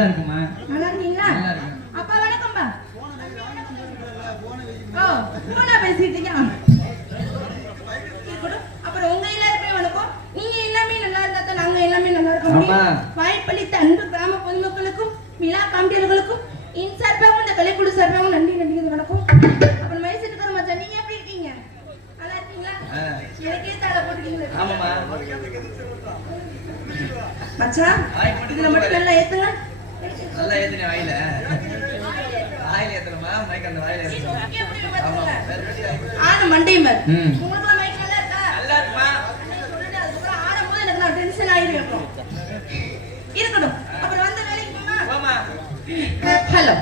நல்லா இருக்குமா? நல்லா இருக்கீங்களா? நல்லா இருக்கு. அப்பா வணக்கம்பா. ஓ போனா பேசிட்டீங்க. அப்புறம் உங்க எல்லாருமே வணக்கம். நீங்க எல்லாமே நல்லா இருந்தா தான் நாங்க எல்லாமே நல்லா இருக்க முடியும். வாய்ப்பளித்த அன்பு கிராம பொதுமக்களுக்கும் விழா காம்பியர்களுக்கும் இன்சார்பாகவும் இந்த கலைக்குழு சார்பாகவும் நன்றி வணக்கம். அப்புறம் மைசூருக்கு மச்சான் நீங்க எப்படி இருக்கீங்க? நல்லா இருக்கீங்களா? எனக்கே தலை போட்டுக்கீங்களா? ஆமாமா மச்சான் இதுல மட்டும் நல்லா ஏத்துங்க. நல்லா ஏத்துனே வாயில ஏத்துறமா மைக் அந்த வாயில ஏத்துறமா. ஆமா ஆன மண்டே மேல் உங்களுக்கு மைக் நல்லா இருக்கா? நல்லா இருக்குமா? சொல்லுங்க அதுக்கு ஆடும்போது எனக்கு நான் டென்ஷன் ஆயிடுவேன். அப்புறம் இருக்கட்டும். அப்புறம் வந்து வேலைக்கு போமா. ஹலோ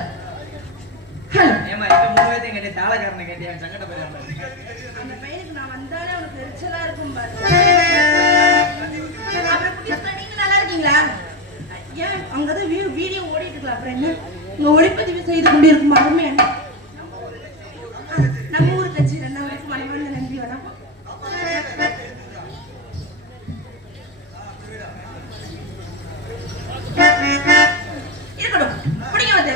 ஹலோ ஏமா இப்ப மூணு பேரும் கேட்டே தாளகாரனை கேட்டியா சங்கட போறாங்க. அந்த பையனுக்கு நான் வந்தாலே உனக்கு எரிச்சலா இருக்கும் பாரு. அப்புறம் புடிச்சா நீங்க நல்லா இருக்கீங்களா? ஏன் அங்கதான் வீடியோ ஓடிட்டு இருக்கலாம். அப்புறம் என்ன இங்க ஒளிப்பதிவு செய்து கொண்டு இருக்கும் மரமே நம்ம ஊர் கட்சி ரெண்டாவது மனமார்ந்த நன்றி வணக்கம். இருக்கட்டும் பிடிக்க வந்து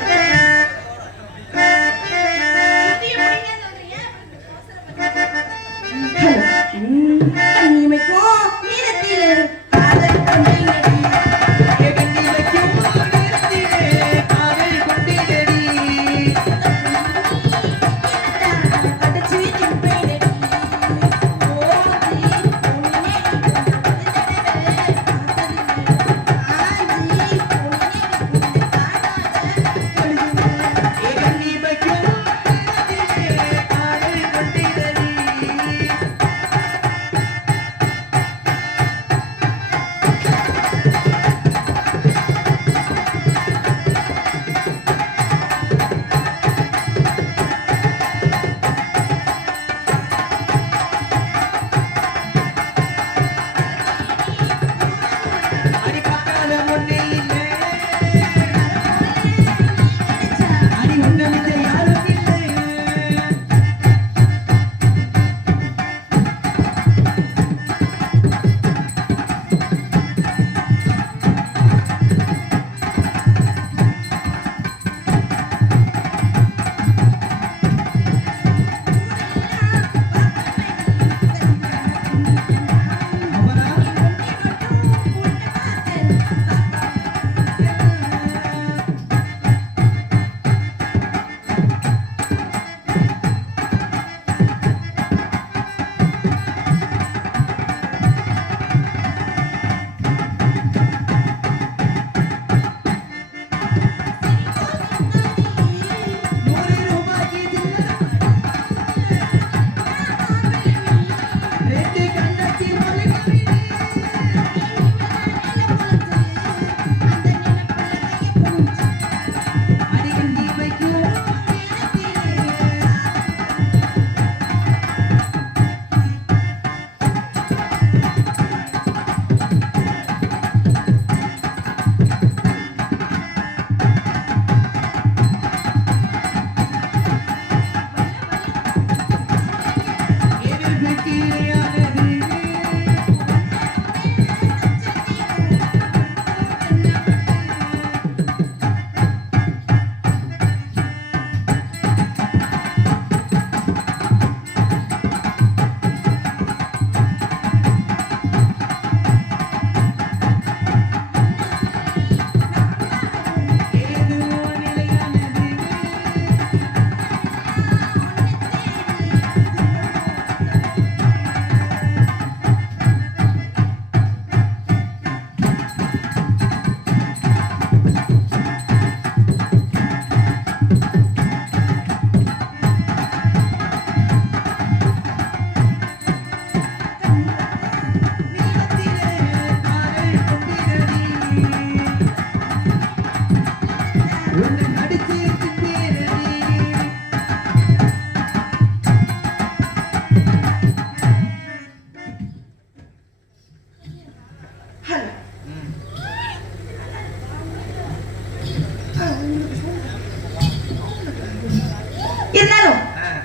இருந்தாலும்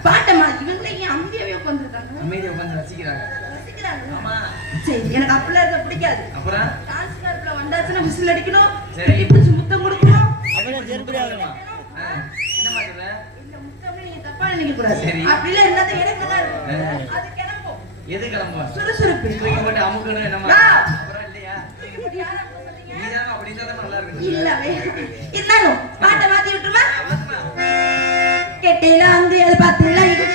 பாட்டமா இவங்களே ஏன் அமைதியாவே உட்கார்ந்துருக்காங்க? அமைதியா உட்கார்ந்து ரசிக்கிறாங்க. ஆமா சரி, எனக்கு அப்பலாம் இருக்க பிடிக்காது. அப்புறம் டான்ஸ் கார்ல வந்தாச்சுன்னா விசில் அடிக்கணும், சரி இப்படி முத்தம் கொடுக்கணும், என்னம்மா சொல்ற? இந்த முத்தம்னு நீங்க தப்பா நினைக்க கூடாது. சரி. அப்படிலாம் இருந்தா எனக்கு நல்லா இருக்கும். அது கிளம்பும். எது கிளம்பும்? சுறுசுறுப்பு. தூக்கி போட்டு அமுக்கணும் என்னம்மா? ஆ. அப்புறம் இல்லையா? தூக்கி போட்டு யாரை அப்ப சொன்னீங்க? நீதான் அப்படி இருந்தா தான் நல்லா இருக்கும். இல்லவே. இருந்தாலும் பாட்டை மாத்தி விட்டுருமா? ஆமாம்மா. கெட்டையில அங்கு அது பார்த்துல இது.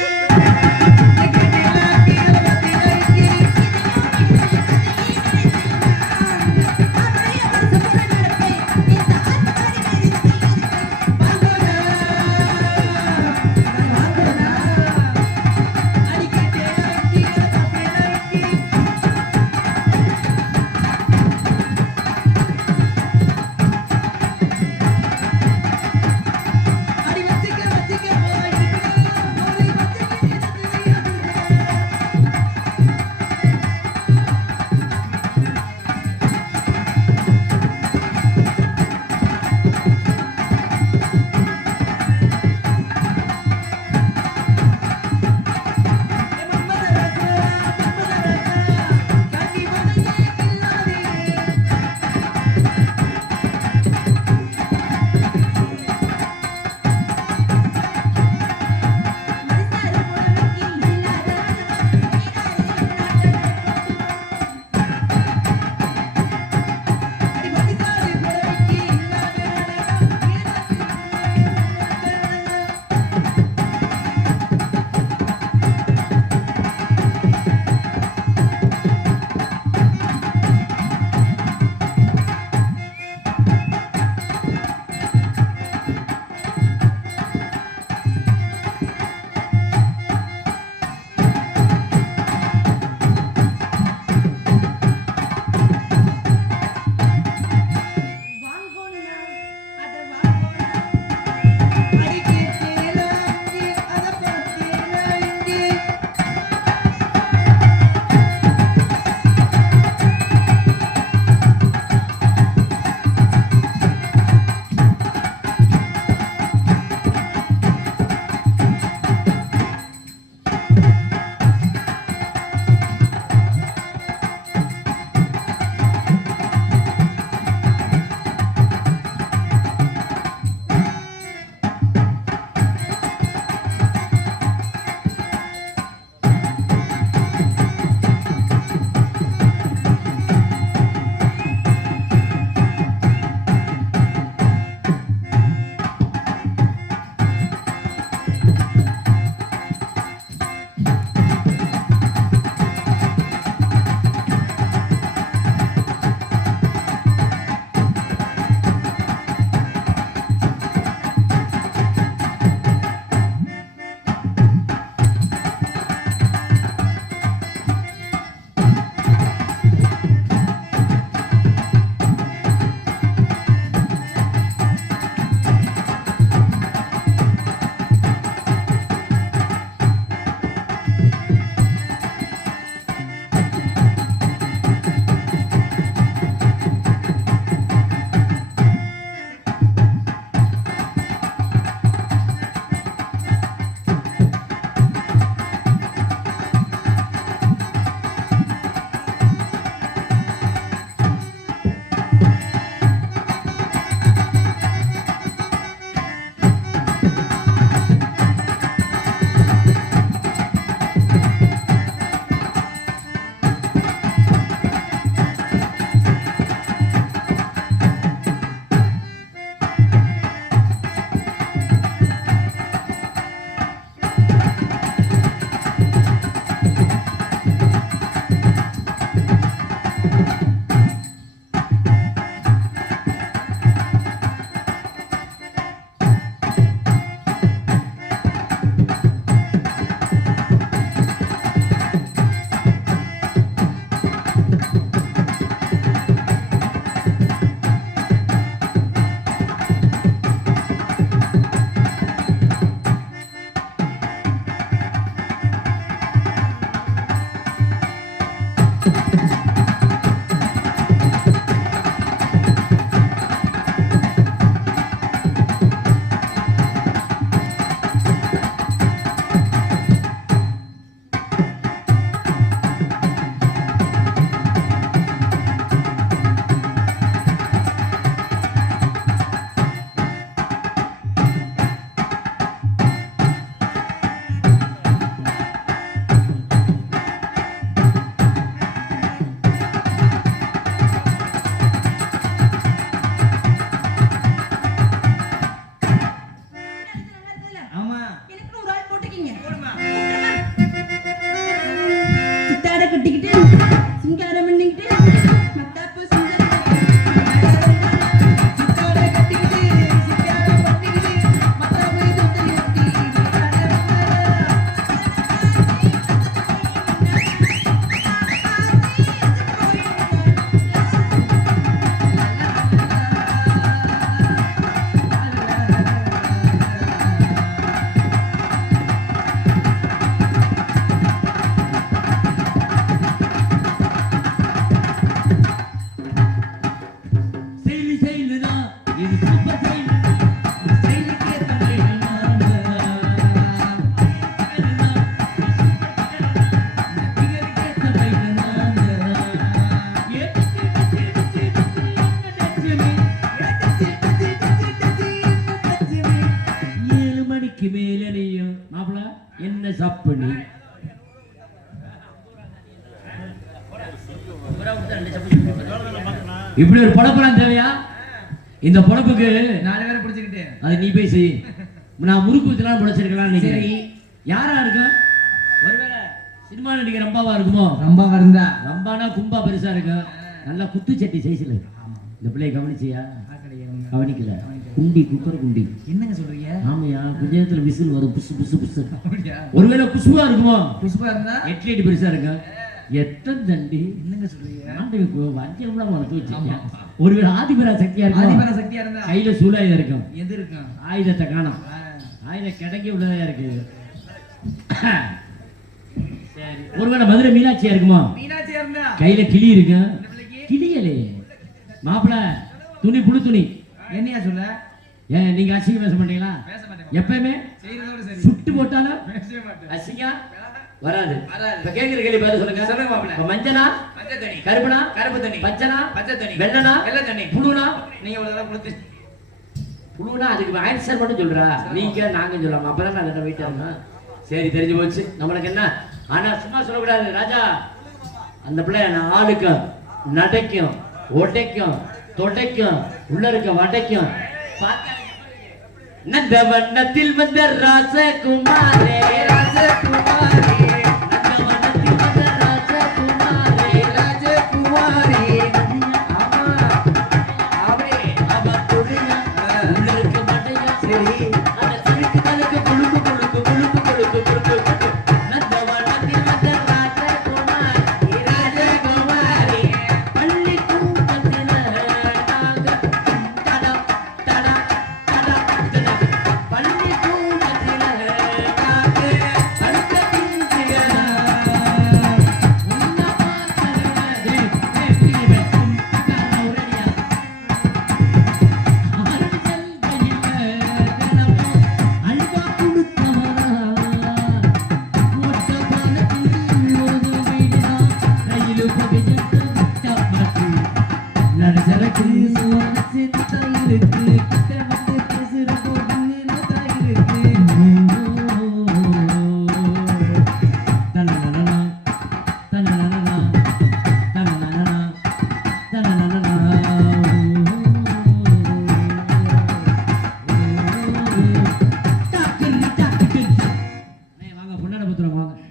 அடி வச்சிக்க போய் ஸ்டைல் தான் இது சூப்பர் ஸ்டைல் ஸ்டைலுக்கு ஏத்த மாதிரி நாம மேலையும் மாப்பிள என்ன சாப்பிடு இப்படி ஒரு பொழப்பெல்லாம் தேவையா? இந்த பொழப்புக்கு 4 பேரை பிடிச்சிக்கிட்டு அது நீ போய் செய். நான் முறுக்கு வித்துலாம் பிடிச்சிருக்கலாம். சரி, யாரா இருக்கும்? ஒருவேளை சினிமா நடிகர் ரம்பாவா இருக்குமோ? ரம்பாவா இருந்தா ரம்பானா கும்பா பெருசா இருக்கும், நல்லா குத்துச்சட்டி சைஸ்ல. இந்த பிள்ளைய கவனிச்சியா? கவனிக்கல. குண்டி, குக்கர் குண்டி. என்னங்க சொல்றீங்க? ஆமையா, கொஞ்ச நேரத்துல விசில் வரும், புசு புசு புசு. ஒருவேளை குசுவா இருக்குமோ? குசுவா இருந்தா 8 அடி பெருசா இருக்கும். எத்தனை தண்டி? என்னங்க சொல்றீங்க? வஞ்சம்லாம் வளர்த்து வச்சிருக்கீங்க. ஒருவேளை ஆதிபரா சக்தியா இருக்கும். ஆதிபரா சக்தியா இருந்தா கையில சூலாயுதம் இருக்கும். எது இருக்கும்? ஆயுதத்தை காணோம். ஆயுதம் கிடைக்க உள்ளதா இருக்கு. சரி, ஒருவேளை மதுரை மீனாட்சியா இருக்குமா? மீனாட்சியா இருந்தா கையில கிளி இருக்கு. கிளியலே மாப்பிள, துணி புழு துணி. என்னையா சொல்ல? ஏன் நீங்க அசிங்கம் பேச மாட்டீங்களா? பேச மாட்டேன். எப்பவுமே செய்யறதோட சரி. சுட்டு போட்டாலும் பேசவே மாட்டேன். அசிங்கம் வராது. வராது. இப்ப கேக்குற கேள்வி பதில் சொல்லுங்க. சொல்லுங்க மாப்பிள. இப்ப மஞ்சனா, மஞ்சள் தண்ணி, கருப்புனா, கருப்பு தண்ணி, பச்சனா, பச்சை தண்ணி, வெள்ளனா, வெள்ளை தண்ணி, புழுனா. நீங்க ஒரு தடவை கொடுத்து புழுனா அதுக்கு ஆன்சர் மட்டும் சொல்றா. நீங்க நாங்க சொல்லலாம். அப்பதான் நான் என்ன வெயிட் ஆகணும். சரி, தெரிஞ்சு போச்சு. நம்மளுக்கு என்ன? ஆனா சும்மா சொல்லக்கூடாது ராஜா. அந்த பிள்ளை நான் ஆளுக்கும் நடைக்கும் ஒடைக்கும் தொடைக்கும் உள்ள இருக்க வடைக்கும் நந்த வண்ணத்தில் வந்த ராசகுமாரே ராசகுமாரே நந்த வண்ணத்தில் வந்த ராசகுமாரே ராசகுமாரே ஆமா ஆவே அவ தொடையா உள்ள இருக்க வடையா சரி அந்த சிறுக்கு தனக்கு குளுக்கு குளுக்கு குளுக்கு குளுக்கு குளுக்கு நந்த வண்ணத்தில் வந்த ராசகுமாரே ராசகுமாரே பள்ளி கூட்டத்தில நாங்க தட தட தட தட பள்ளி கூட்டத்தில நாங்க அடுத்த பிஞ்சிகளா உன்ன பார்த்தது எப்படி வெக்கும் கரௌரடியா அரஞ்சல் கையில தினமும் அல்வா கொடுத்தவரா மொத்த பாலத்தில் ஒரு வீடுனா ரயிலு பகஜத்து தப்பட்டு நரசரக்கு சுவாசி தாயிருக்கு கிட்ட வந்து பேசுற போது தாயிருக்கு தனனனனா தனனனனா தனனனனா தனனனனா டாக்கரி டாக்கரி வாங்க பொன்னாட புத்திரம் வாங்க.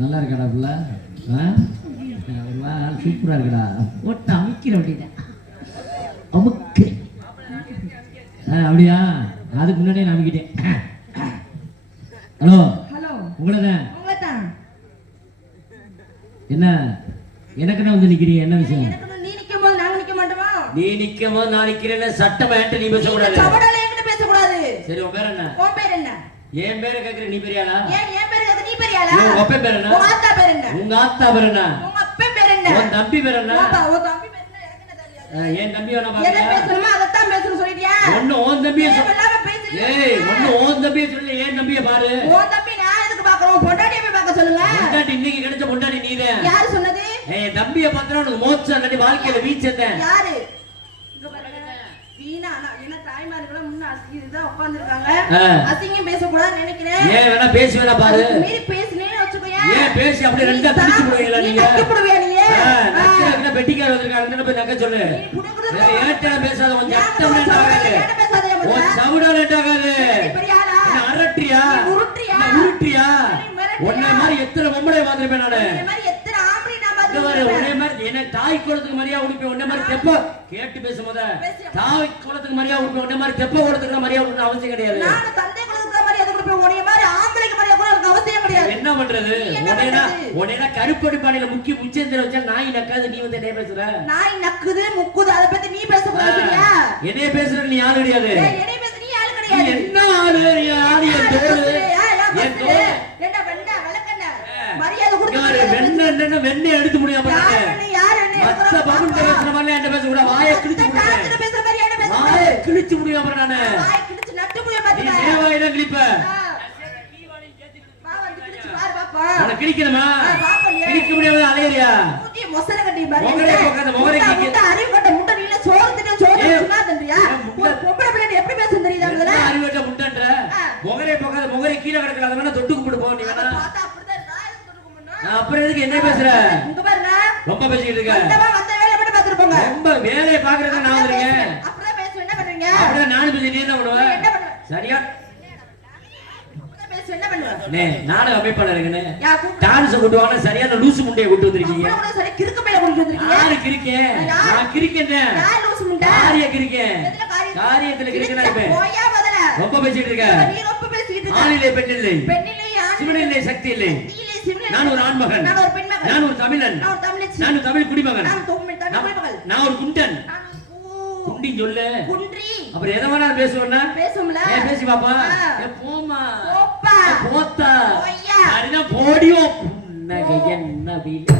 நல்லா இருக்கடா புள்ள. சூப்பரா இருக்கடா. போட்டு அமைக்கிற அப்படிதான் அமுக்கு. அப்படியா? அதுக்கு முன்னாடியே நான் அமைக்கிட்டேன். Hello, hello, உங்களதான். உங்கதான். என்ன எனக்குன்னு வந்து நிக்கிறீங்க? என்ன விஷயம்? எனக்கு நீ நிக்கும்போது நாங்க நிக்க மாட்டோமா? நீ நிக்கும் போது நான் நிக்கிறேன்னு சட்டம் ஏன்ட்ட நீ பேசக்கூடாது. சவடால என்கிட்ட பேசக்கூடாது. சரி, உன் பேர் என்ன? உன் பேர் என்ன? என் பேரை கேக்குற நீ பெரியாளா? ஏன் என் பேர் கேக்குற நீ பெரியாளா? உங்க அப்பா பேர் என்ன? உங்க ஆத்தா பேர் என்ன? உங்க ஆத்தா பேர் என்ன? உங்க அப்பா பேர் என்ன? உன் தம்பி பேர் என்ன? உன் தம்பி பேர் என்ன? எனக்கு என்ன தெரியாது. என் தம்பியை நான் எதை பாக்கலையா? பேசணுமோ அதைத்தான் பேசணும் சொல்லிட்டியா? ஒண்ணு உன் தம்பியை ஏன் இல்லாம பேசுறீங்க? ஏய், ஒண்ணு உன் தம்பியை சொல்லு, என் தம்பியை பாரு. உன் தம்பி நான் எதுக்கு பார்க்கணும்? பொண்டாட்டியை போய் பார்க்க சொல்லுங்க. பொண்டாட்டி இன்னைக்கு கிடைச்ச பொண்டாட்டி நீதான். யாரு சொன்னது? என் தம்பியை பார்த்தா உனக்கு மோட்சம் இல்லாட்டி வாழ்க்கையில வீச்சத்தேன். யாரு? இங்க பாருங்க. வீணா என்ன தாய்மார்களா முன்ன அசிங்கதான் உட்கார்ந்திருக்காங்க. அசிங்கம் பேசக்கூடாதுன்னு நினைக்கிறேன். ஏன் வேணா பேசி வேணா பாரு. மீறி பேசுனேன்னு வச்சுக்கோயா. ஏன் பேசி அப்படியே ரெண்டா பிரிச்சு போடுவீங்களா நீங்க? நக்கப்படுவியா நீ? நக்கறதுக்கு பெட்டிக்கார வந்திருக்காங்க, போய் நக்க சொல்லு. ஏட்டா பேசாத, கொஞ்சம் அர்த்தம் வேண்டாம். உன் சவுடா லேட்டாகாது. என்ன அரட்டியா? உருட்டியா? உன்னை மாதிரி எத்தனை பொம்பளை பார்த்திருப்பேன் நானு. உன்னை மாதிரி என்ன தாய் குளத்துக்கு மரியாதை உடுப்பேன். உன்னை மாதிரி தெப்ப கேட்டு பேச முத. தாய் குளத்துக்கு மரியாதை உடுப்பேன். உன்னை மாதிரி தெப்ப குளத்துக்கு மரியாதை உடுக்கணும் அவசியம் கிடையாது. என்ன பண்றது? உன்னை கருப்படி பானையில முக்கி உச்சந்திர வச்சா நாய் நக்காது. நீ வந்து என்ன பேசுற? நாய் நக்குது முக்குது அதை பத்தி நீ பேசக்கூடாது. என்னைய பேசுற நீ ஆள் கிடையாது. என்ன ஆளு? ஆளு என் தோடு. என் தோடு. வெண்ணெய் எடுத்து முடியும். மரியாதை பேச கூட வாயை கிழிச்சு காத்துல பேசுற மரியாதை பேச வாயை கிழிச்சு முடியும் அப்புறம் நானு வாயை கிழிச்சு நட்டு முடிய நீ பாத்துக்க தேவாயில கிழிப்ப வா வந்து கிழிச்சு பாரு பாப்பா உனக்கு கிழிக்கணுமா பாப்பா நீ கிழிக்க முடியாத அலையறியா மூஞ்சி மொசர கட்டி பாரு மொகரே பக்கத்துல மொகரே கிழிக்க முட்டை அறிவு கட்ட முட்டை நீல சோறு தின்னு சோறு சும்மா தந்தியா ஒரு பொம்பளை பிள்ளை எப்படி பேசுறது தெரியுதா உங்களுக்கு அறிவட்ட முட்டன்ற மொகரே பக்கத்துல மொகரே கீழ கிடக்கல அத வேணா தொட்டு கும்பிடு போ நீ வேணா பார்த்தா அப்படிதான் ராய் தொட்டு கும்பிடணும் நான் அப்புறம் எதுக்கு என்ன பேசுற இங்க பாருங்க ரொம்ப பேசிட்டு இருக்க வந்த வேலைய மட்டும் பாத்துட்டு போங்க ரொம்ப வேலைய பாக்குறதுக்கு நான் வந்திருக்கேன் அப்படியே பேச என்ன பண்றீங்க அப்படியே நானும் பேசி நீ என்ன பண்ணுவ என்ன பண்ணுவ சரியா அப்படியே பேச என்ன பண்ணுவ நே நானும் அமைப்பாளர் இருக்கனே யா டான்ஸ் கொண்டு வாங்க சரியான லூசு முண்டைய கொண்டு வந்திருக்கீங்க கூட சரி கிறுக்கு மேல கொண்டு வந்திருக்கீங்க யாரு கிறுக்கேன் நான் கிறுக்கேன் யார் லூசு முண்டை காரிய கிறுக்கேன் எதுல காரியத்துல கிறுக்கனா இருப்பேன் போயா முதல்ல ரொம்ப பேசிட்டு இருக்க நீ ரொம்ப பேசிட்டு இருக்க ஆணிலே பெண் இல்லை பெண் இல்லை ஆண் சிவன் இல்லை சக்தி இல்லை இல்லை சிவன் நான் ஒரு ஆண்மகன் நான் ஒரு பெண் மகன் நான் ஒரு தமிழன் நான் ஒரு தமிழச்சி நான் ஒரு தமிழ் குடிமகன் நான் தமிழ் குடிமகள் நான் ஒரு குண்டன் நான் குண்டி சொல்லு குன்றி அப்புறம் எதை வேணா பேசுவேன்னா பேசும்ல ஏன் பேசி பாப்பா ஏ போமா போப்பா போத்தா போய்யா அடினா போடியோ புன்னகை என்ன வீடு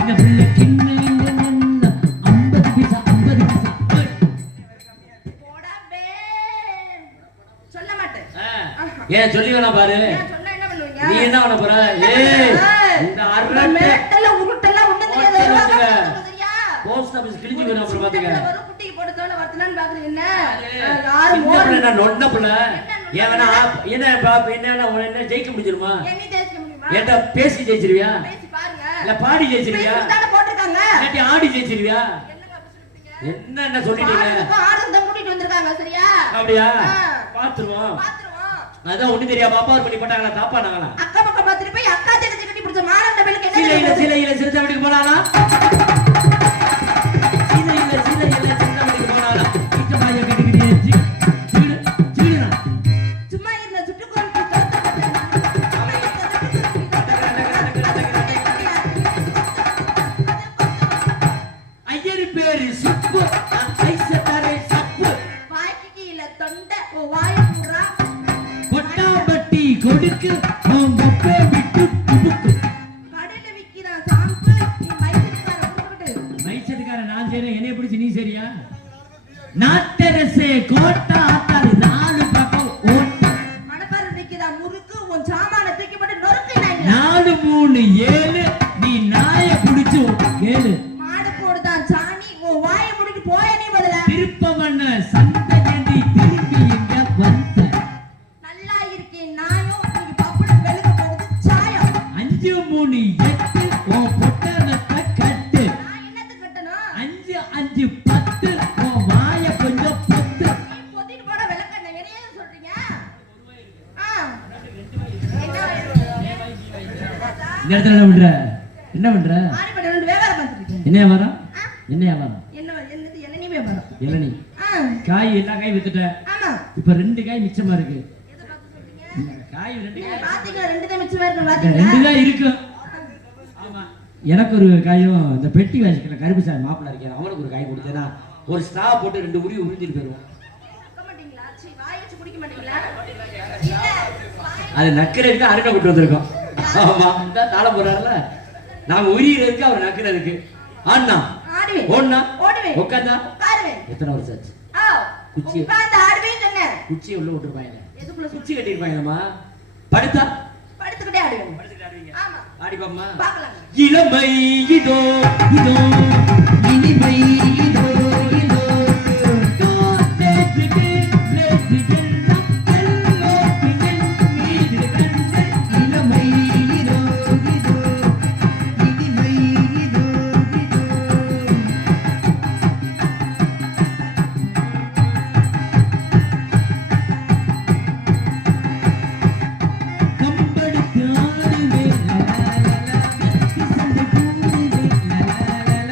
இந்த பிள்ளை கிண்ண 50 பைசா 50 பைசா போடாபே சொல்ல மாட்டேன் ஏன் சொல்லி வேணா பாரு நான் சொன்னா என்ன பண்ணுவீங்க நீ என்ன பண்ண போற ஏய் இந்த அரட்டை மேட்டல உருட்டல ஒண்ணு தெரியாது சரியா போஸ்ட் ஆபீஸ் கிழிஞ்சு போயிடும் அப்புறம் பாத்துக்க ஒரு குட்டிக்கு போடுதோட வரதுன்னு பாக்குறீங்க என்ன யாரு சின்ன பிள்ளை நான் நொண்ட பிள்ளை ஏன் வேணா என்ன பாப்பு என்ன வேணா உன்னை என்ன ஜெயிக்க முடிஞ்சிருமா என்ன ஜெயிக்க முடியுமா ஏன்டா பேசி ஜெயிச்சிருவியா பேசி பாருங்க இல்ல பாடி ஜெயிச்சிருவியா தான போட்டுருக்காங்க இல்லாட்டி ஆடி ஜெயிச்சிருவியா என்னங்க அப்படி சொல்றீங்க என்ன சொல்லிட்டீங்க ஆடுறத கூட்டிட்டு வந்திருக்காங்க சரியா அப்படியா பாத்துருவோம் பாத்துருவோம் அதான் ஒண்ணு தெரியா பாப்பா பண்ணி போட்டாங்களா தாப்பானாங்களா அக்கா பக்கம் பாத்துட்டு போய் அக்கா தங்கச்சி கட்டி பிடிச்ச மானண்ட பெல்லுக்கு என்ன சிலையில சிலையில சிறுத்தவடிக்கு போனானா சிலையில சிலையில சிறுத்தவடிக்கு போனானா இச்சமாய கட்டிக்கிட்டே சிடு சிடுனா சும்மா இருந்த சுட்டுக்கோள் தோத்த ஐயர் பேரு சுப்பு ஐசத்தாரே சப்பு வாய்க்கு கீழ தொண்டை ஓ வாய புறா பொட்டாம்பட்டி கொடுக்கு மொப்பே விட்டு புக்கு கடையில விக்கிறான் சாம்பு நீ மைசூர்கார கொடுத்துட்டு மைசூர்கார நான் செய்றேன் என்னைய பிடிச்சி நீ சரியா நாட்டரசே கோட்டா ஆத்தாரு 4 பக்கம் ஓட்ட மணப்பாறை விக்கிறான் முறுக்கு உன் சாமான தூக்கி போட்டு நொறுக்கு நாங்க 4 3 7 நீ நாய புடிச்சு கேளு மாடு போடுதான் சாணி உன் வாயை முடிட்டு போய நீ முதல்ல திருப்பவண்ண சந்தகண்டி திருப்பி எங்க வந்த நல்லா இருக்கேன் நாயும் நீ பப்புடு வெளுக்க போகுது சாயம் 5 3 8 ஓ பொட்டனத்தை கட்டு நான் என்னத்து கட்டணும் 5 5 10 ஓ வாய கொஞ்சம் பத்து நீ பொத்திட்டு போட விளக்கண்ண என்னைய சொல்றீங்க இந்த இடத்துல என்ன பண்ற என்ன பண்ற ஆரிபடி ரெண்டு வியாபாரம் பார்த்துட்டு இருக்கேன் என்ன வரம் என்ன வியாபாரம் என்னது என்னனி வியாபாரம் இளநீ காய் எல்லா காயும் வித்துட்ட ஆமா இப்ப 2 காய் மிச்சமா இருக்கு எதை பார்த்து சொல்றீங்க காய் 2 காய் பாத்தீங்களா ரெண்டு தான் மிச்சமா இருக்கு பாத்தீங்களா 2 காய் இருக்கு ஆமா எனக்கு ஒரு காயும் இந்த பெட்டி வாசிக்கல கருப்பு சார் மாப்பிள்ள இருக்கேன் அவனுக்கு ஒரு காய் கொடுத்தேனா ஒரு ஸ்ட்ரா போட்டு 2 உரி உறிஞ்சிட்டு போயிடுவோம் குடிக்க மாட்டீங்களா சீ வாய் வச்சு குடிக்க மாட்டீங்களா இல்ல அது நக்கிறதுக்கு அருணை கொண்டு வந்திருக்கோம் ஆமா இந்த தாளம் போறாருல நாம உரியறதுக்கு அவர் நக்கிறதுக்கு ஆனா ஆடுவேன் ஓடுனா ஓடுவேன் உட்கார்ந்தா உட்காருவேன் எத்தனை வருஷம் ஆச்சு குச்சி. உட்கார்ந்து ஆடுவேன் சொன்னேன் குச்சியை உள்ள விட்டுருப்பாங்க எதுக்குள்ள குச்சி கட்டிருப்பாங்கம்மா படுத்தா படுத்துக்கிட்டே ஆடுவேன் படுத்துட்டு ஆடுவீங்க ஆமா ஆடி பாம்மா பார்க்கலாம் இளமை இதோ இதோ இனிமை இதோ இதோ இளமை இதோ இதோ இனிமை இதோ இதோ கம்படுத்து ஆடுவே லலலல கிசந்து கூடுவே லலலல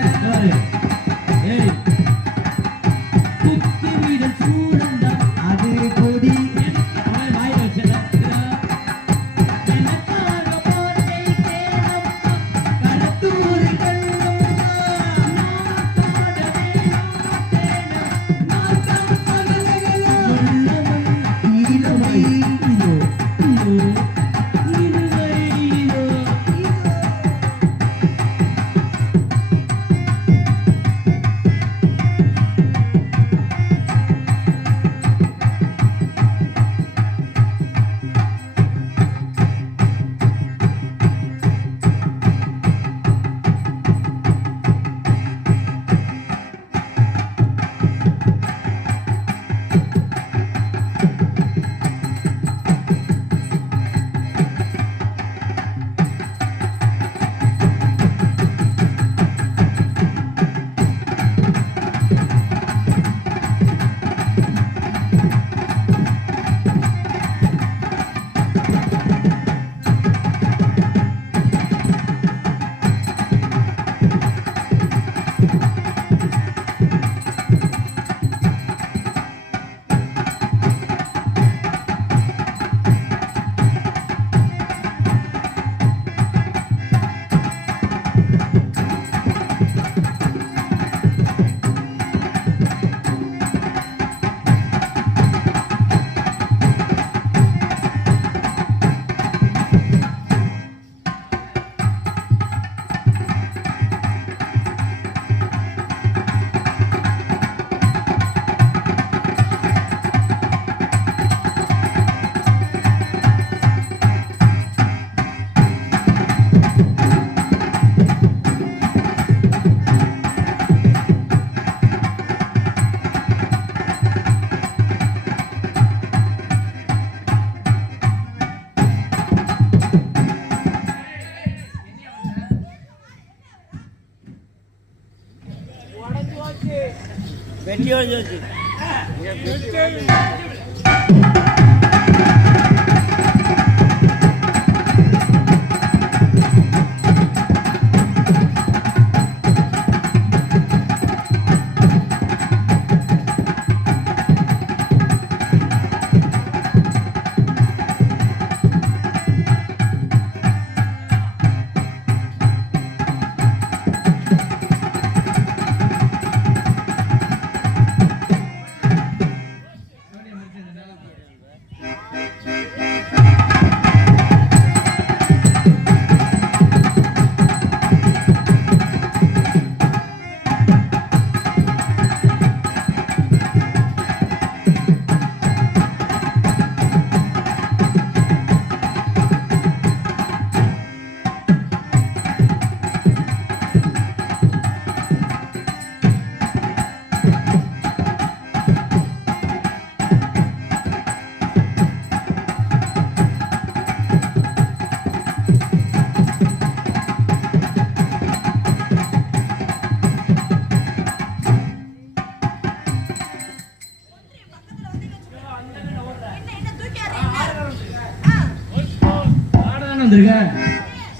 வந்திருக்க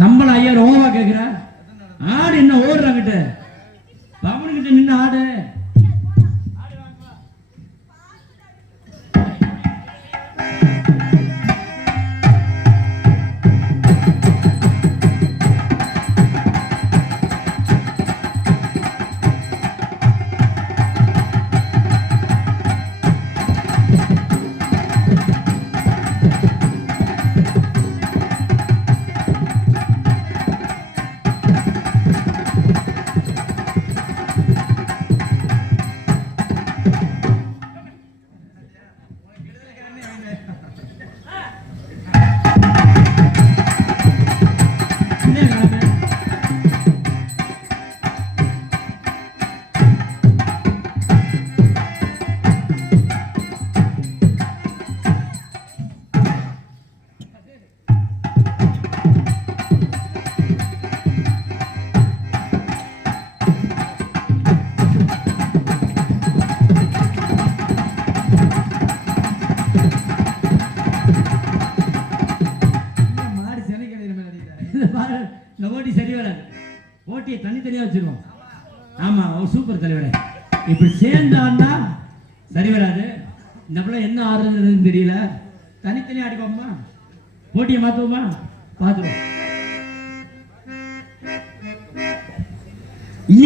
சம்பளம் 5000 ரூபா கேக்குற ஆடு என்ன ஓடுறாங்கிட்ட பவனுக்கிட்ட நின்று ஆடு ஓட்டி சரி வராது ஓட்டியை தனித்தனியா வச்சிருவோம் ஆமா சூப்பர் தலைவரே இப்படி சேர்ந்தான்னா சரி வராது இந்த பிள்ளை என்ன ஆடுறதுன்னு தெரியல தனித்தனியா ஆடிப்போமா போட்டியை மாத்துவோமா பாத்துவோம்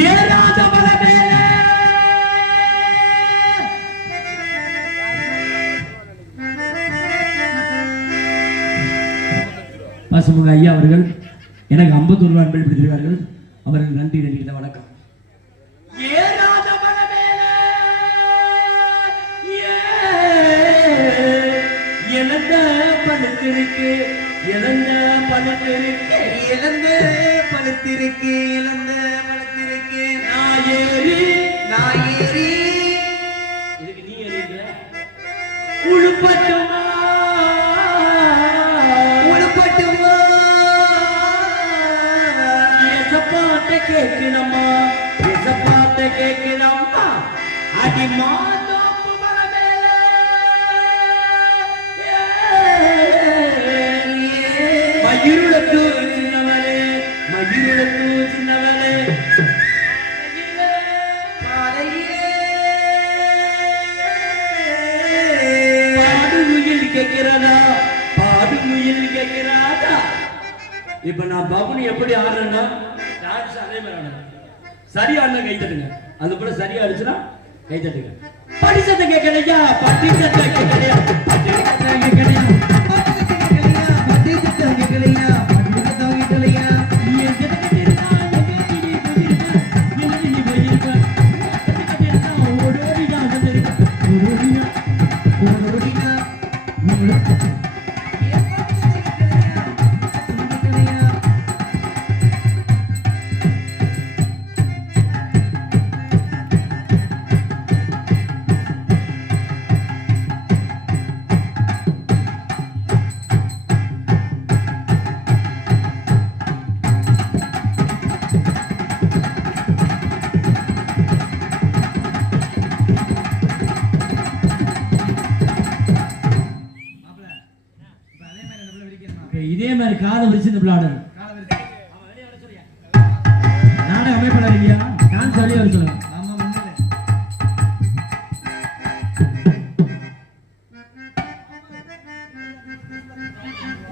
ஏறாத மலை மேலே பசுமுக ஐயா அவர்கள் எனக்கு 51 ரூபாய் வெளிப்படுத்திருக்கிறார்கள் அவர்கள் நன்றி நன்றி வணக்கம் ஏறாத மலை மேலே இழந்த பழுத்திருக்கு இழந்த பழுத்திருக்கு இழந்த பழுத்திருக்கு இழந்த பழுத்திருக்கு நாயேறி இதுக்கு நீ ஏறிங்க உழுப்பட்டுமா கேட்கணுமா கேட்கணுமா அடி மாதோப்பு மலை மேலே மயிருளத்து சின்னவளே பாடுமுயில் கேட்கிறதா இப்ப நான் பபுனி எப்படி ஆடுறேன்னா டான்ஸ் அதே மாதிரி ஆடுறேன் சரியா ஆடுனா கை தட்டுங்க அது போல சரியா அடிச்சுனா கை தட்டுங்க படிச்சதை கேட்கலையா படிச்சதை கேட்கலையா பிடிச்சி இந்த பிளாடர் நானே அமைப்பட இல்லையா நான் சொல்லி வர சொல்லுவேன் ஆமா முன்னால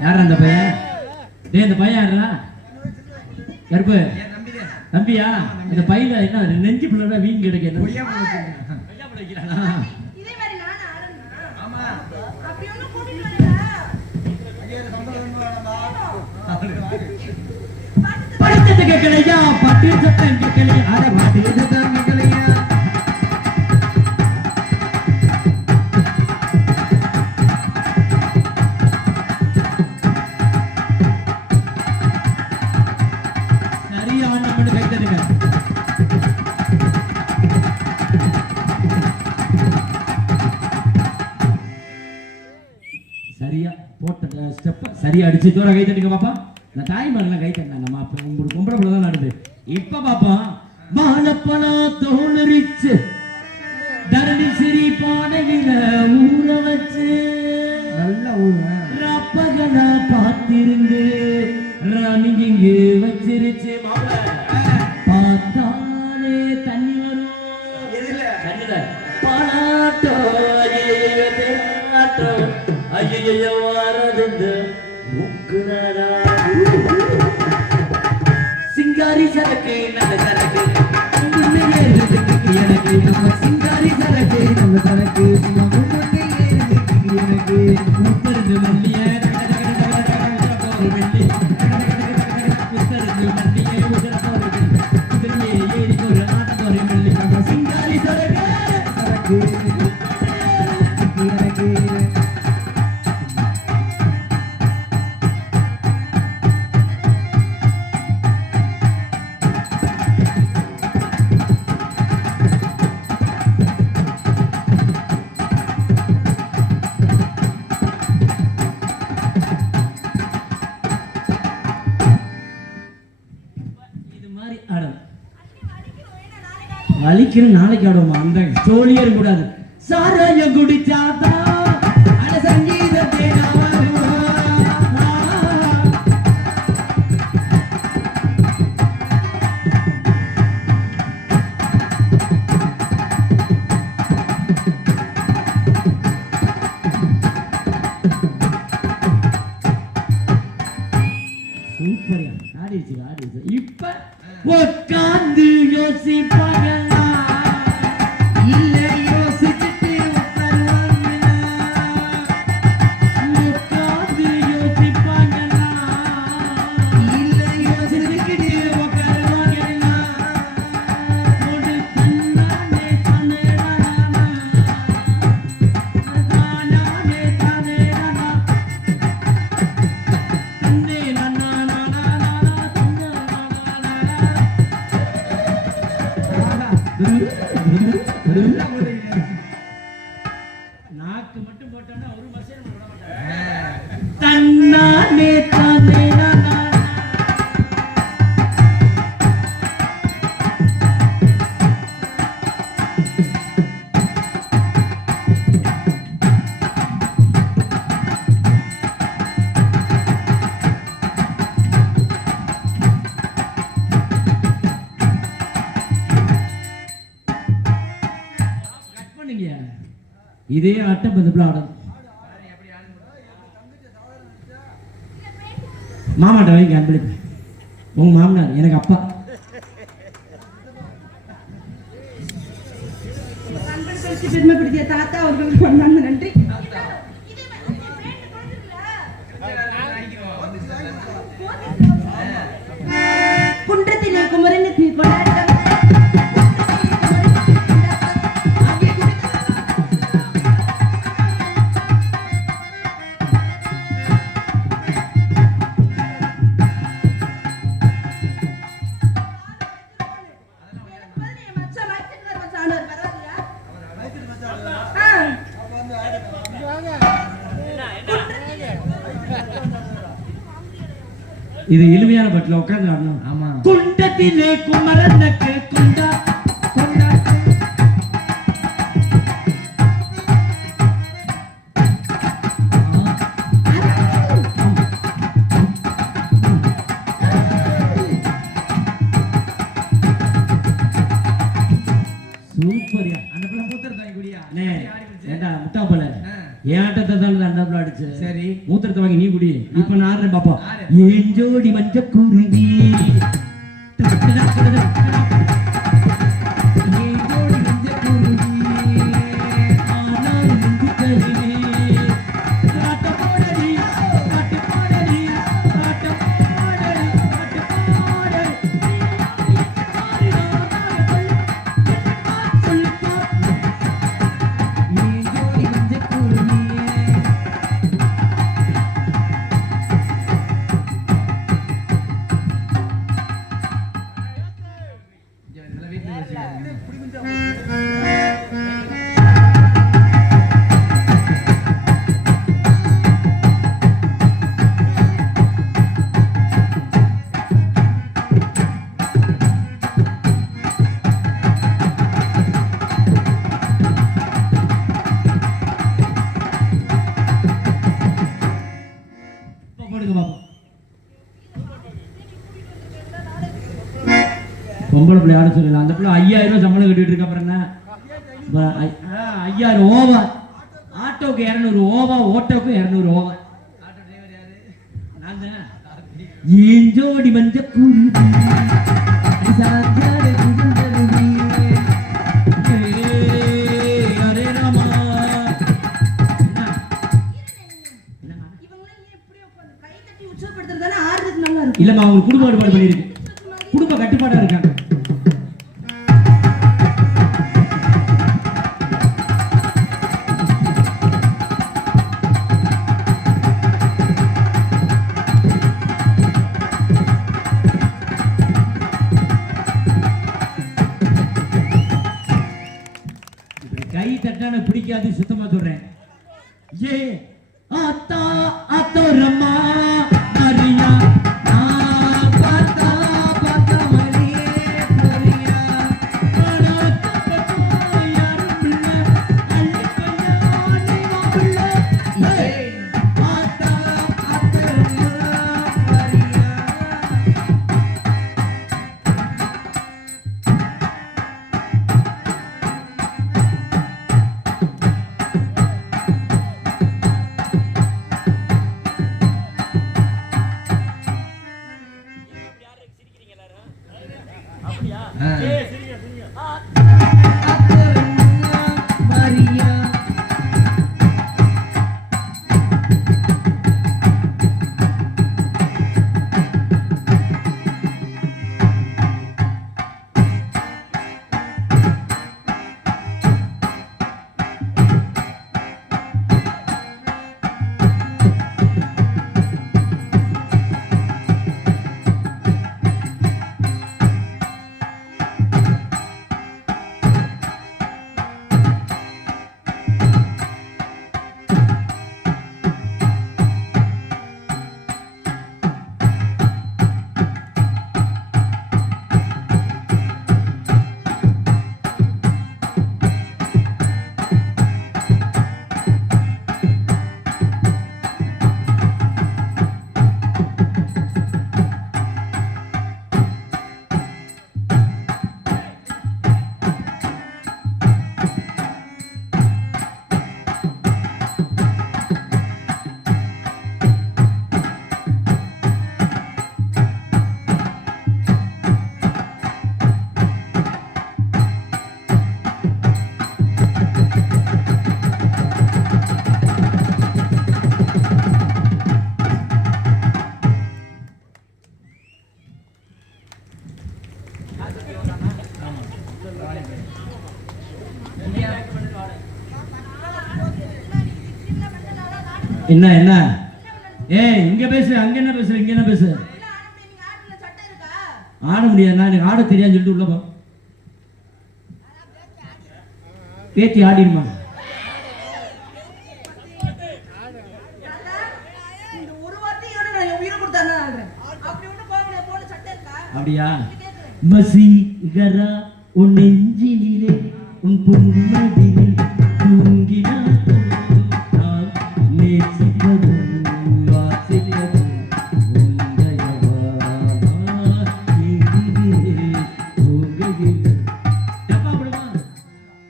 யார் அந்த பையன் டேய் இந்த பையன் யாரா கருப்பு என் தம்பிதே தம்பியா இந்த பையில என்ன நெஞ்சு பிள்ளை வீண் கிடைக்க என்ன பொய்யா போச்சுங்க பையா பிள்ளைக்கிறானா இதே மாதிரி நானும் ஆடணுமா? ஆமா அப்படி ஒண்ணும் கூட்டிட்டு வரல. ஐயா சம்பளம் வேணுமா படிச்சது கேட்கலையா பட்டு சட்டம் கேட்கலையா அட பாட்டு இதுதான் நிக்கலையா சரியான மணி கைத்தடுங்க சரியா போட்ட ஸ்டெப் சரியா அடிச்சு தூர கைத்தடுங்க பாப்பா நான் தாய்மாரெல்லாம் கைத்தட்டேன் நம்ம அப்ப உங்களுக்கு பொம்பளை பிள்ளை தான் நடந்து இப்ப பாப்பா வாழப்பழா தோணரிச்சு தரணி சிரி பானையில ஊற வச்சு நல்ல ஊருங்க ரப்பகலா பார்த்திருந்து ராணிங்க இங்கு வச்சிருச்சு மாப்பிள பார்த்தாலே தண்ணி வரும் எதுல தண்ணிதான் பாலாட்டோ ஐயோ ஐயோ வாரது மூக்குனாரா சிங்காரி சரக்கு நல்ல சரக்கு எனக்கு நம்ம சிங்காரி சரக்கு நம்ம சரக்கு எனக்கு முத்தருந்து மல்லிய ஒரு வெள்ளி முத்தருந்து மல்லிய ஏறிக்கு ஒரு ஆட்டக்கு ஒரு வெள்ளி நம்ம சிங்காரி சரக்கு சரக்கு எனக்கு இது மாதிரி ஆடும் வலிக்கிற நாளைக்கு ஆடுவோமா அந்த ஸ்டோலியே கூடாது சாராயம் குடிச்சாதா அட சங்கீதத்தை சூப்பரியா ஆடிச்சு இப்ப உட்காந்து யோசிப்பாங்களா இல்ல யோசிச்சுட்டு உட்காருவாங்களா உட்காந்து யோசிப்பாங்களா இல்ல யோசிச்சுக்கிட்டு உட்காருவாங்களா ஒரு தன்னானே தானேடானா தானானே தானேடானா தன்னே நானா நாக்கு மட்டும் போட்டோம்னா ஒரு மசேன் விட மாட்டாங்க தன்னானே தானேடானா கட் பண்ணுங்க இதே ஆட்டம் பதில் ஆடும் மாமாட்ட வைங்க அன்பளிப்பு உங்க மாமனார் எனக்கு அப்பா நண்பர் பேசி பெருமைப்படுத்திய தாத்தா அவர்களுக்கு வந்தாங்க நன்றி இதே மாதிரி வேண்டு கொடுத்துருக்கல. குன்றத்திலே குமரனுக்கு கொண்டாட்டம் இது எளிமையான பட்டில உட்கார்ந்து ஆடணும் ஆமா குண்டத்திலே குமரனுக்கு குண்டா கொண்டாட்டம் முட்டாப்பல ஆ, என் ஆட்டத்தை தான் அண்டாப்புல அடிச்ச சரி மூத்திரத்தை வாங்கி நீ குடி இப்ப நான் ஆடுறேன் பாப்பா ஆடு. ஏன் ஜோடி மஞ்ச குருவி இதெல்லாம் வீட்டுல வச்சுக்கோங்க. இப்ப போடுங்க பாப்பா பொம்பளை பிள்ளை ஆட சொல்லல அந்த பிள்ளை 5000 ரூபாய் சம்பளம் கட்டிட்டு இருக்க அப்புறம் என்ன 5000 ஓவா ஆட்டோக்கு 200 ஓவா ஓட்டோக்கு 200 ஓவா ஆட்டோ டிரைவர் யாரு? நான் தான் ஏன் ஜோடி மஞ்ச குருவி சாஞ்சாடு குதிந்தருவி. ஹரே ராமா இவங்கெல்லாம் ஏன் இப்படி உட்கார்ந்து கை தட்டி உற்சாகப்படுத்துறதானே ஆடுறதுக்கு நல்லா இருக்கும். இல்லம்மா அவங்க குடும்ப ஏற்பாடு பண்ணிருக்கு குடும்ப கட்டுப்பாடா இருக்காங்க இப்படி கை தட்டான பிடிக்காது சுத்தமா சொல்றேன் ஏ ஆத்தா ஆத்தோ ரம்மா அரியா நான் பார்த்தா பார்த்தா மரியே போறியா யாரும் பிள்ளை அள்ளிக்கையா நீ மாப்பிள்ளை ஆத்தா ஆத்தோ ரம்மா அரியா ஆ. அத்தரம்மா மரியா. என்ன என்ன ஏய் இங்க பேசு அங்க என்ன பேசு இங்க என்ன பேசு ஆட முடியாது நான் எனக்கு ஆட தெரியாதுன்னு சொல்லிட்டு உள்ள போ பேத்தி ஆடிடுமா அப்படியா வசீகரா உன் நெஞ்சினிலே உன் புன்மதியில் தூங்கினார் நான் நேசிப்பதும் வாசிப்பதும்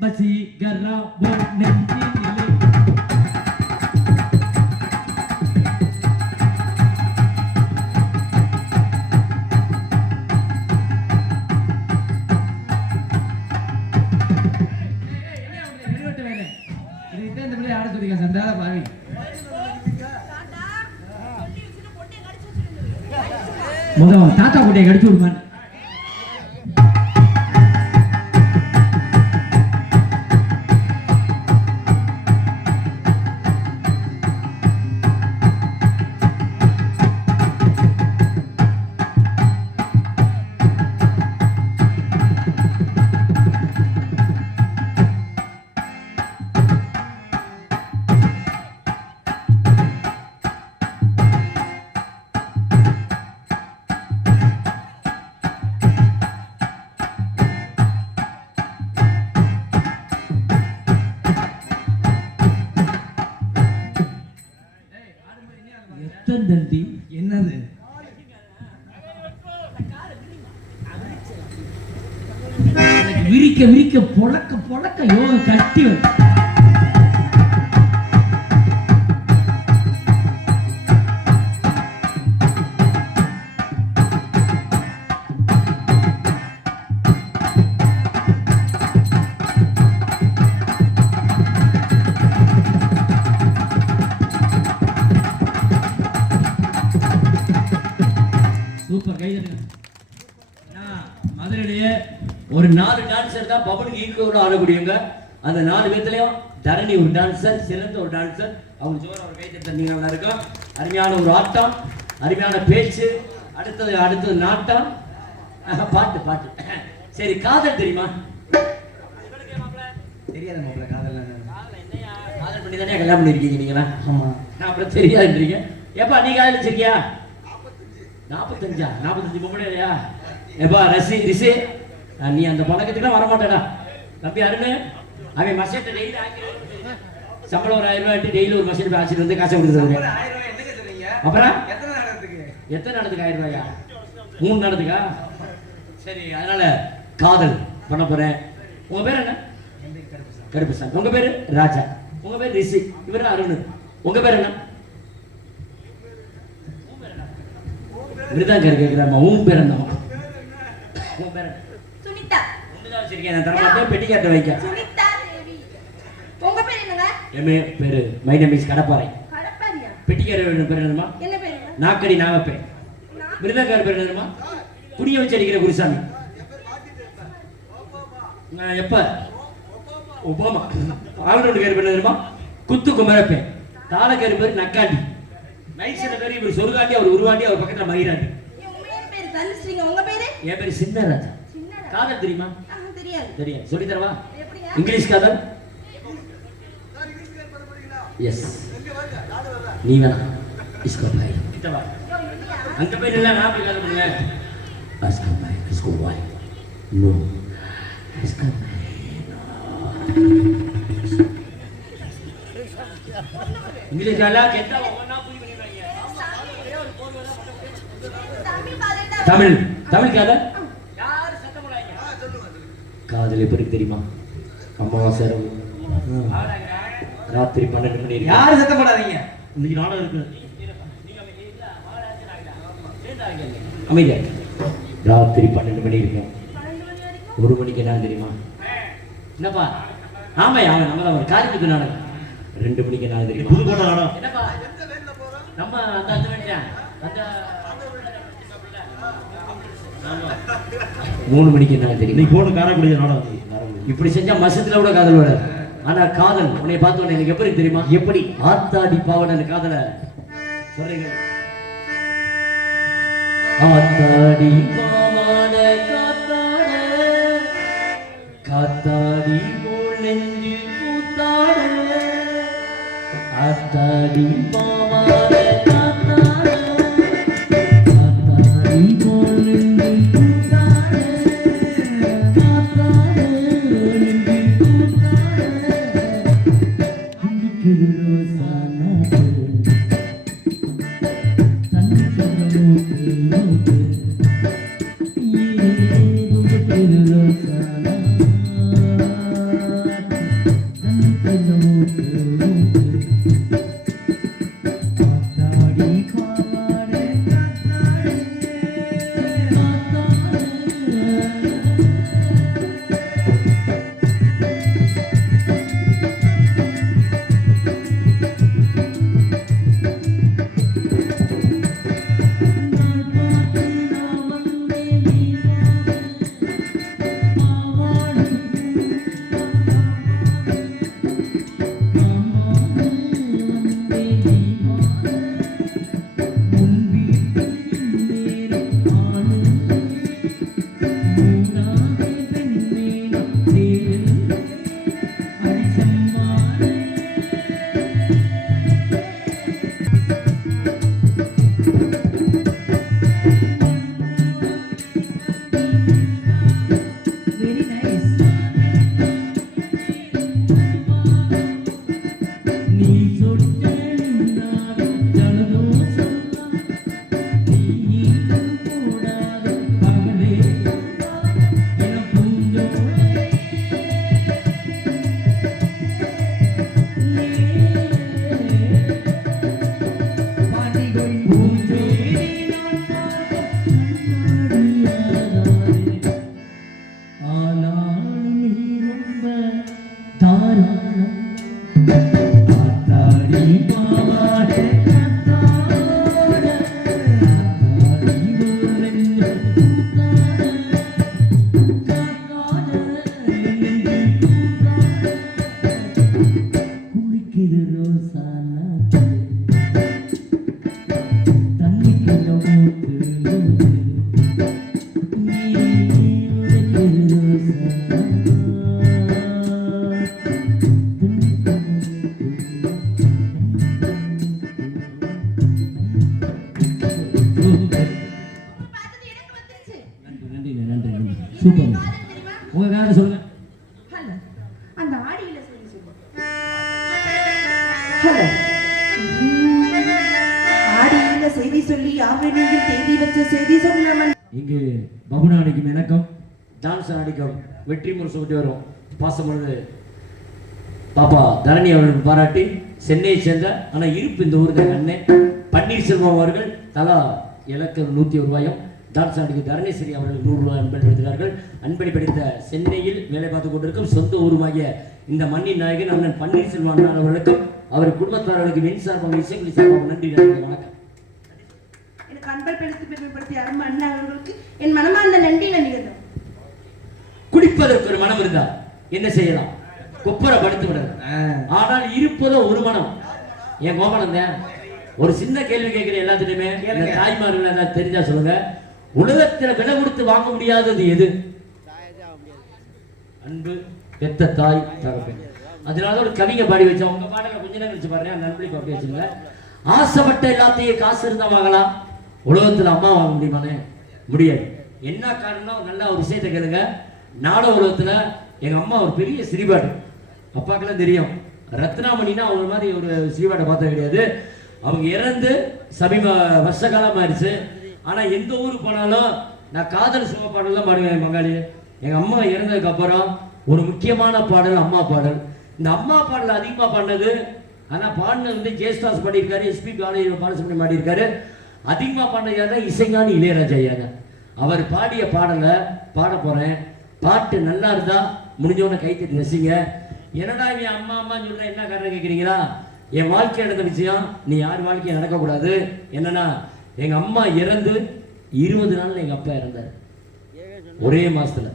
வசீகரா உன் நெஞ்சினிலே முதல் தாத்தா குட்டையை கடிச்சு விடுமான். தண்டி என்னது விரிக்க விரிக்க பொழக்க பொழக்க யோக கட்டி சூப்பர் கைதட்டுங்க. மதுரையிலேயே ஒரு 4 டான்சர் தான் பபனுக்கு ஈக்குவலா ஆடக்கூடியவங்க. அந்த 4 பேர்த்துலயும் தரணி ஒரு டான்சர், சிறந்த ஒரு டான்சர். அவங்க ஜோர ஒரு கைதட்டு தந்தீங்க நல்லா இருக்கும். அருமையான ஒரு ஆட்டம், அருமையான பேச்சு, அடுத்தது நாட்டம், பாட்டு பாட்டு. சரி, காதல் தெரியுமா? தெரியாத மாப்பிள்ள காதல் காதல் பண்ணி தானே கல்யாணம் பண்ணிருக்கீங்க நீங்களா? ஆமா. நான் அப்புறம் தெரியாதுன்றீங்க. ஏப்பா நீ காதல் வச்சிருக்கியா? 45 பொம்பளை இல்லையா? ஏப்பா ரிஷி நீ அந்த பழக்கத்துக்குலாம் வரமாட்டேடா தம்பி. அருண் அவன் மசேட்டை டெய்லி சம்பளம் ஒரு 1000 ரூபாய் டெய்லி ஒரு மசேட் ஆசிட்டு வந்து காசை கொடுத்துருங்க. அப்புறம் எத்தனை நடத்துக்கு 1000 ரூபாயா? 3 நடத்துக்கா? சரி, அதனால காதல் பண்ண போறேன். உங்க பேர் என்ன? கருப்புசாமி. உங்க பேரு ராஜா. உங்க பேர் ரிஷி. இவரு அருண். உங்க பேர் என்ன? விருதாங்கர் கேட்கிறாமா. உன் பேர் என்ன? உன் பேர் என்ன? சுனிதா. உன்னுதான் வச்சிருக்கேன். நான் தரமாட்டேன், பெட்டி காட்ட வைக்க. சுனிதா தேவி. உங்க பேர் என்னங்க? எமே பேரு மை நேம் இஸ் கடப்பாறை. கடப்பாரியா? பெட்டிக்கார பேர் என்னமா? என்ன பேருங்க? நாக்கடி நாகப்பே. விருதாங்கர் பேர் என்னமா? குடிய வச்சு அடிக்கிற குருசாமி. எப்ப? ஒபாமா. ஆல்ரவுண்ட் பேர் என்னமா? குத்து குமரப்பே. தாளக்கேரு பேர் நக்காண்டி. மைசூர் பேர் இவர் சொருகாண்டி, அவர் உருவாண்டி, அவர் பக்கத்துல மயிராண்டி. உங்க பேர் தனுஸ்ரீங்க. உங்க பேரு? என் பேர் சின்னராஜா. சின்னராஜா. காதல் தெரியுமா? தெரியாது. தெரியாது. சொல்லி தரவா? எப்படிங்க? இங்கிலீஷ் காதல். எஸ். நீ வேணா इसको भाई கிட்ட வா. அங்க போய் நில்ல, நான் போய் காதல் பண்ணுவேன். इसको भाई, इसको भाई. नो. इसको இங்கிலீஷ் காதலா கேட்டா ஒவ்வொண்ணா புரிய பண்ணிடுவாங்க. தமிழ் தமிழ் காதல் யார் சத்தம் போடாதீங்க. காதல் எப்படி தெரியுமா? அமாவாசை ராத்திரி 12 மணி இருக்கு. யாரும் சத்தம் போடாதீங்க. இன்னைக்கு நாடகம் இருக்கு. அமைதியா. ராத்திரி 12 மணி இருக்கு. 1 மணிக்கு என்ன தெரியுமா? என்னப்பா? ஆமாயா, அவன் நம்ம தான் ஒரு காரிக்குத்து நாடகம். 2 மணிக்கு என்ன தெரியுமா? புது போட்ட நாடகம். என்னப்பா? நம்ம அந்த வேண்டியதான். அந்த 3 மணிக்கு என்ன தெரியும்? நீ போன காரக்குடிய நாடகம். இப்படி செஞ்சா மசத்துல கூட காதல் வராது. ஆனா காதல் உன்னை பார்த்தோன்னே எனக்கு எப்படி தெரியுமா? எப்படி? ஆத்தாடி பாவன காதல சொல்றீங்க. ஆத்தாடி பாவன காத்தாட காத்தாடி போல் நெஞ்சு கூத்தாட ஆத்தாடி பாவன காத்தாட காத்தாடி போல் நெஞ்சு கூத்தாட காத்தாட நெஞ்சு சூப்பர். காதல் தெரியுமா? உங்க காதல் சொல்லுங்க. ஹலோ அந்த ஆடியில சொல்லி சொல்லு. ஹலோ ஆடியில செய்தி சொல்லி ஆவணியில் தேதி வச்ச செய்தி சொன்ன இங்கு பபுனாடிக்கும் எனக்கும் டான்ஸ் அடிக்கும் வெற்றி முரசு கொண்டு வரும் பாசமானது பாப்பா தரணி அவர்களுக்கு பாராட்டி சென்னையை சேர்ந்த ஆனா இருப்பு இந்த ஊருக்கு அண்ணன் பன்னீர்செல்வம் அவர்கள் தலா இலக்கு 101 ரூபாயும் டான்ஸ் ஆடிக்கு தரணேஸ்வரி அவர்கள் 100 ரூபாய் அன்பளிப்படுத்தினார்கள். அன்பளிப்படுத்த சென்னையில் வேலை பார்த்து கொண்டிருக்கும் சொந்த ஊருமாகிய இந்த மண்ணின் நாயகன் அண்ணன் பன்னீர்செல்வம் அண்ணன் அவர்களுக்கும் அவர் குடும்பத்தார்களுக்கு மின்சாரம் இசைக்குழி சார்பாக நன்றி வணக்கம். எனக்கு அன்பளிப்படுத்தி பெருமைப்படுத்திய அருமை அண்ணா அவர்களுக்கு என் மனமார்ந்த நன்றி நன்றிகள். குடிப்பதற்கு ஒரு மனம் இருந்தா என்ன செய்யலாம்? கொப்பரை படுத்து விடாது. ஆனால் இருப்பதோ ஒரு மனம். என் கோமனம் தான். ஒரு சின்ன கேள்வி கேட்கிற எல்லாத்துலயுமே தாய்மார்கள் ஏதாவது தெரிஞ்சா சொல்லுங்க. உலகத்துல விலை கொடுத்து வாங்க முடியாதது எது? அன்பு, பெத்த தாய், தகப்பன். அதனால ஒரு கவிங்க பாடி வச்சா உங்க பாடல கொஞ்ச நேரம் கழிச்சு பாருங்க. அந்த அன்பளி பாடி வச்சுங்க. ஆசைப்பட்ட எல்லாத்தையும் காசு இருந்தா வாங்கலாம். உலகத்துல அம்மா வாங்க முடியுமானே? முடியாது. என்ன காரணம்? நல்லா ஒரு விஷயத்தை கேளுங்க. நாட உலகத்துல எங்க அம்மா ஒரு பெரிய சிரிபாட்டு. அப்பாக்கெல்லாம் தெரியும். ரத்னாமணினா அவங்க மாதிரி ஒரு சிரிபாட்டை பார்த்தது கிடையாது. அவங்க இறந்து சமீப வருஷ காலம் ஆயிடுச்சு. ஆனா எந்த ஊருக்கு போனாலும் நான் காதல் சும பாடல் தான் பாடுவேன். மங்காளி எங்க அம்மா இறந்ததுக்கு அப்புறம் ஒரு முக்கியமான பாடல் அம்மா பாடல். இந்த அம்மா பாடல் அதிகமா பாடினது ஆனா பாடினது வந்து ஜெயஸ்தாஸ் பாடியிருக்காரு, எஸ்பி பாலசுப்ரமணியம் பாடியிருக்காரு. அதிகமா பாடினது யாருன்னா இசைஞானி இளையராஜா ஐயா. அவர் பாடிய பாடலை பாட போறேன். பாட்டு நல்லா இருந்தா முடிஞ்சவன கைத்தட்டி ரசிங்க. என்னடா இவன் அம்மா அம்மான்னு சொல்ற என்ன காரணம் கேட்குறீங்களா? என் வாழ்க்கை நடந்த விஷயம் நீ யார் வாழ்க்கையும் நடக்கக்கூடாது. என்னன்னா எங்க அம்மா இறந்து 20 நாள்ல எங்க அப்பா இறந்தார். ஒரே மாசத்துல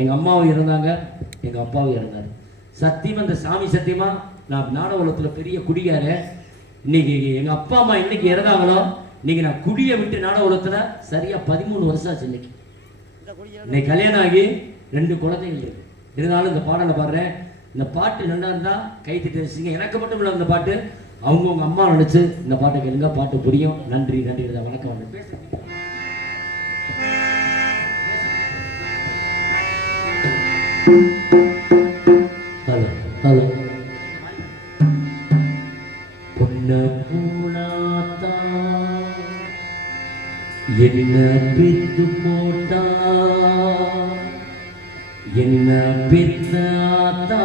எங்க அம்மாவும் இறந்தாங்க, எங்க அப்பாவும் இறந்தார். சத்தியமா இந்த சாமி சத்தியமா நான் நாடகத்துல பெரிய குடிகார. இன்னைக்கு எங்க அப்பா அம்மா இன்னைக்கு இறந்தாங்களோ இன்னைக்கு நான் குடியை விட்டு நாடகத்துல சரியா 13 வருஷம் ஆச்சு. இன்னைக்கு கல்யாணம் ஆகி 2 குழந்தைகள் இருக்கு. இருந்தாலும் இந்த பாடலை பாடுறேன். இந்த பாட்டு நல்லா இருந்தா கை தட்டி ரசிங்க. எனக்கு மட்டும் இல்லை இந்த பாட்டு, அவங்கவுங்க அம்மா நினைச்சு இந்த பாட்டை கேளுங்க. பாட்டு புரியும். நன்றி நன்றி. வணக்கம். ஹலோ ஹலோ பொன்ன பூனாத்தா என்ன பித்து போட்டா என்ன பித்தாத்தா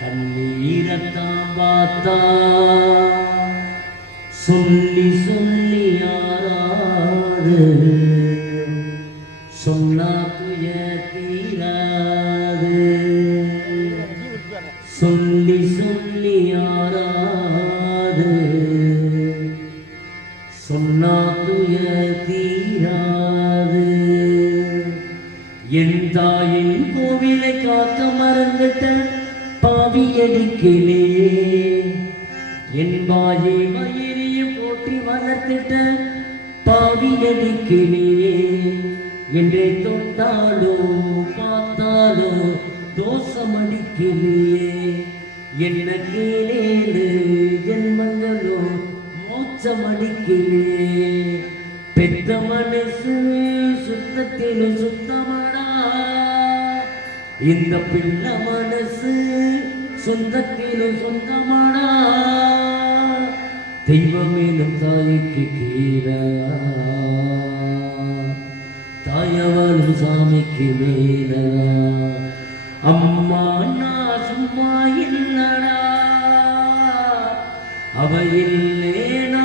கண்ணீரத்தான் பார்த்தா சொல்லி சொல்லி யாராது சொன்னா துய தீராது சொல்லி சொல்லி யாராது சொன்னா துய தீராது. என் தாயின் கோவிலை காக்க மறந்துட்ட பாவியடிக்கிலே என் வாயை வயிறையும் போற்றி வளர்த்திட்ட பாவியடிக்கிலே என்னை தொட்டாலோ பார்த்தாலோ தோஷமடிக்கிலே என்ன கேளேலு ஜென்மங்களோ மோட்சமடிக்கிலே பெத்த மனசு சுத்தத்திலும் சுத்தமடா இந்த பிள்ளை மனசு சொந்தத்திலும் சொந்தமடா தெய்வமேனும் தாய்க்கு கீழா தாயவனும் சாமிக்கு மேலா அம்மா நான் சும்மா இல்லடா அவ இல்லேனா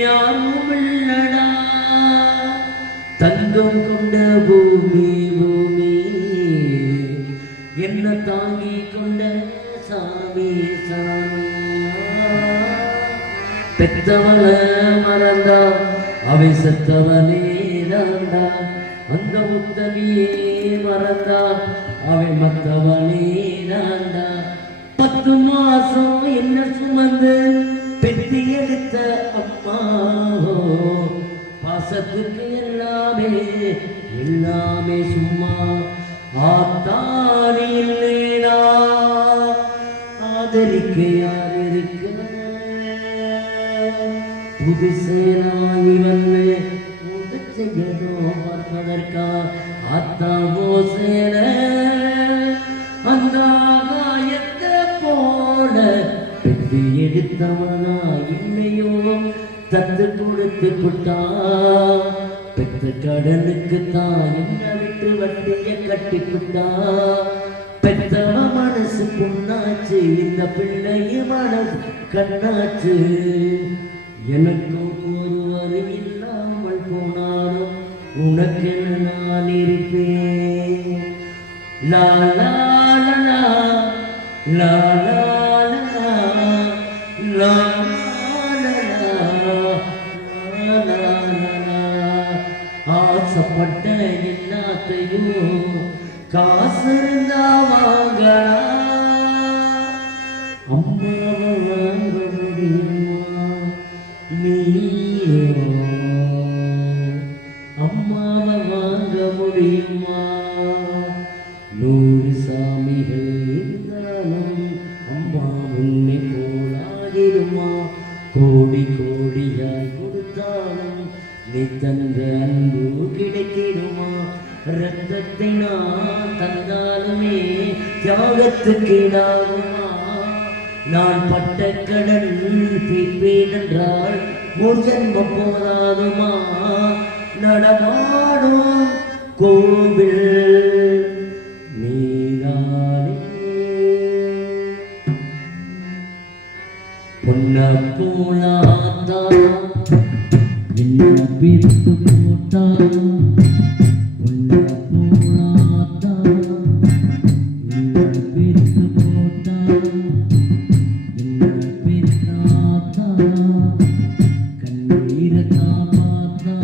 யாரும் இல்லடா தங்கம் கொண்ட பூமி பூமி என்ன தாங்கி கொண்ட சாமி சாமி பெத்தவள மறந்தா அவை செத்தவனே தாண்டா அந்த முத்தமியே மறந்தா அவை மத்தவனே தாண்டா 10 மாசம் என்ன சுமந்து பெட்டி எடுத்த அம்மாவோ பாசத்துக்கு எல்லாமே எல்லாமே சும்மா ஆத்தானி இல்லைனா ஆதரிக்க யார் இருக்க புதுசேனாய் வந்து புதுச்ச செய்யணும் பார்ப்பதற்கா அத்தாவோ சேர அந்த ஆகாயத்தை போல பெற்று எடுத்தவனா இல்லையோ தத்து கொடுத்து விட்டா பெற்ற கடனுக்கு தான் என்ன விட்டு வட்டிய கட்டி விட்டா பெத்தவ மனசு புண்ணாச்சு இந்த பிள்ளைய மனசு கண்ணாச்சு எனக்கும் ஒருவர் இல்லாமல் போனாலும் உனக்கு நான் இருப்பேன் லா லா லா லா லா லா லா ஆசைப்பட்ட எல்லாத்தையும் காசு இருந்தா வாங்கலாம் அம்மாவை வாங்க முடியுமா நீயோ அம்மாவை வாங்க முடியுமா 100 சாமிகள் இருந்தாலும் அம்மா உன்னை போலாகிடுமா கோடி கோடியாய் கொடுத்தாலும் நீ தந்த அன்பு கிடைக்கிடுமா ரத்தத்தை நான் தந்தாலுமே தியாகத்துக்கு ஈடாகுமா நான் பட்ட கடன் தீர்ப்பேன் என்றால் ஒரு ஜென்மம் போதாதுமா நடமாடும் கோவில் நீரானே பொன்ன போலாதா என்ன பிரித்து போட்டா பொன்ன போலாதா என்ன பிரித்து போட்டா என்ன பிரித்தாத்தா கண்ணீரை தாத்தா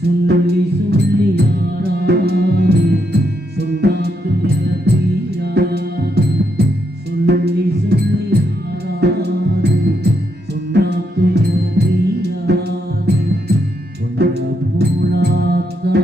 சொல்லி சொல்லி யாராது சொன்னாக்கு தீராது சொல்லி சொல்லி யாராது சொன்னாக்கு தீராது பொன்ன போலாதா